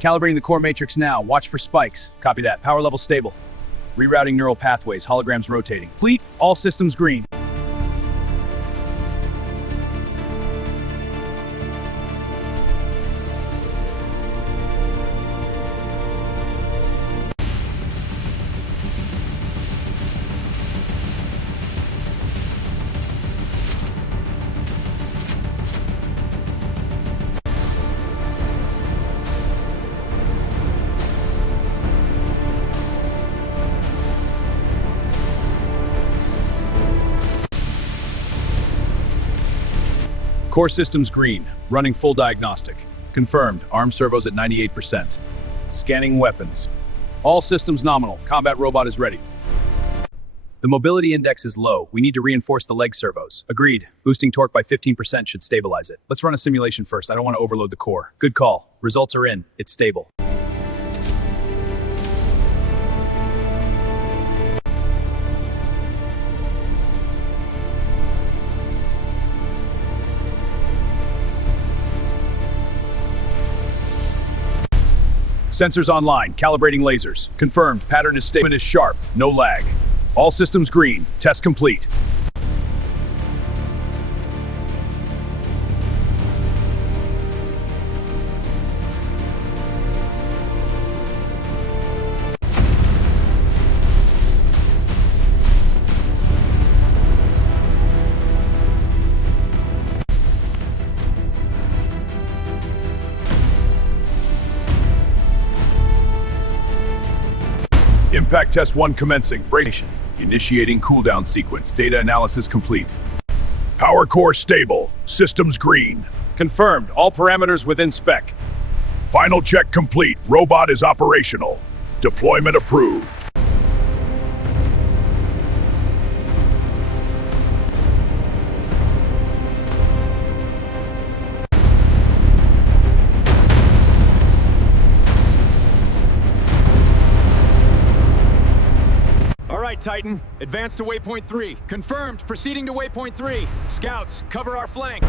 Calibrating the core matrix now. Watch for spikes. Copy that. Power level stable. Rerouting neural pathways. Holograms rotating. Fleet. All systems green. Core systems green, running full diagnostic. Confirmed, arm servos at 98%. Scanning weapons. All systems nominal, combat robot is ready. The mobility index is low, we need to reinforce the leg servos. Agreed, boosting torque by 15% should stabilize it. Let's run a simulation first, I don't want to overload the core. Good call, results are in, it's stable. Sensors online, calibrating lasers. Confirmed, pattern is stable and is sharp, no lag. All systems green, test complete. Impact test 1 commencing. Brace. Initiating cooldown sequence. Data analysis complete. Power core stable. Systems green. Confirmed. All parameters within spec. Final check complete. Robot is operational. Deployment approved. Titan, advance to waypoint 3. Confirmed, proceeding to waypoint 3. Scouts, cover our flank.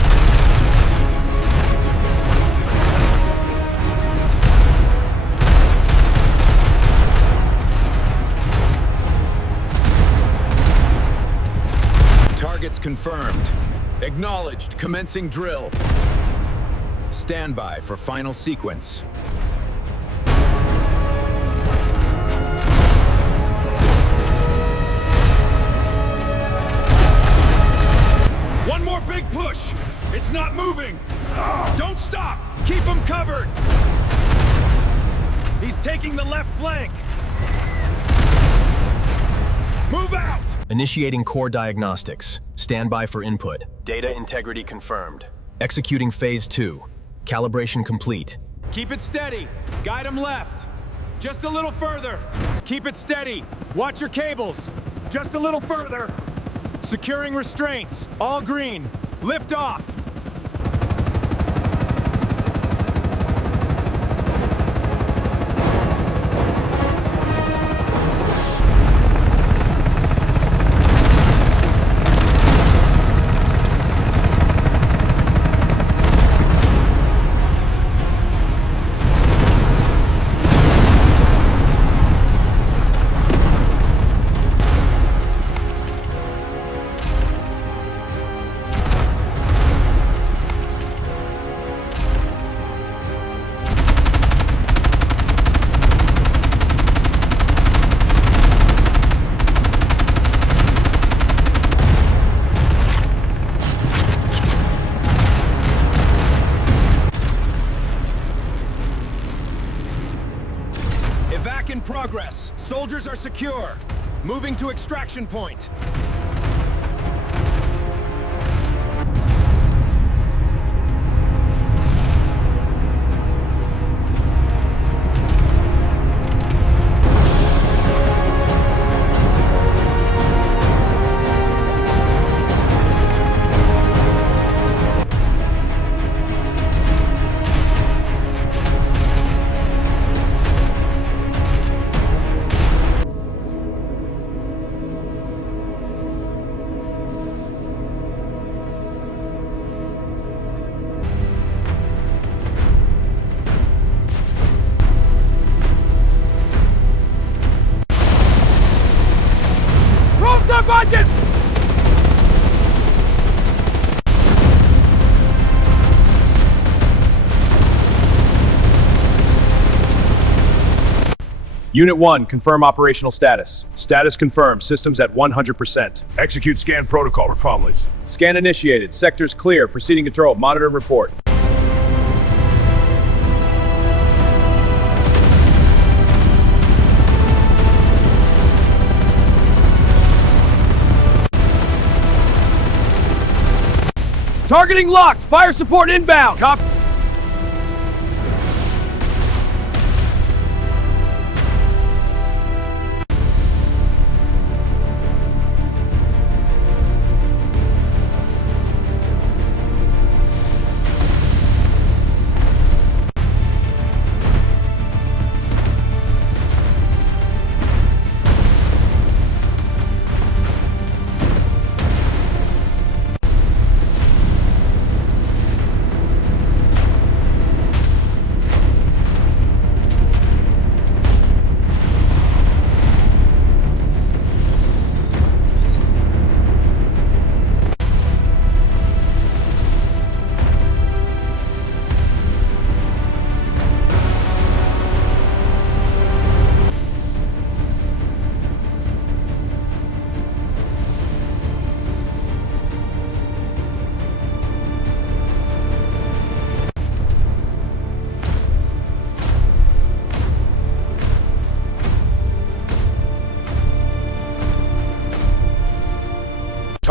Targets confirmed. Acknowledged, commencing drill. Standby for final sequence. One more big push! It's not moving! Don't stop! Keep him covered! He's taking the left flank! Move out! Initiating core diagnostics. Standby for input. Data integrity confirmed. Executing phase 2. Calibration complete. Keep it steady. Guide him left. Just a little further. Keep it steady. Watch your cables. Just a little further. Securing restraints. All green. Lift off. In progress. Soldiers are secure. Moving to extraction point. Unit 1, confirm operational status. Status confirmed, systems at 100%. Execute scan protocol, Republics. Scan initiated, sectors clear, proceeding control, monitor and report. Targeting locked, fire support inbound. Copy.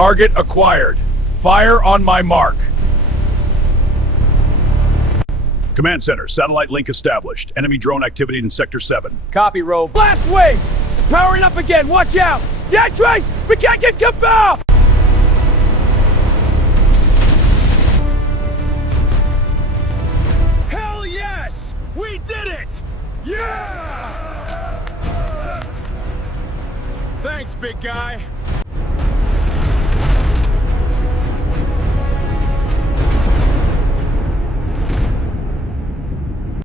Target acquired. Fire on my mark. Command center, satellite link established. Enemy drone activity in Sector 7. Copy, Robe. Blast wave! Powering up again, watch out! Yeah, Trey! We can't get Cabal!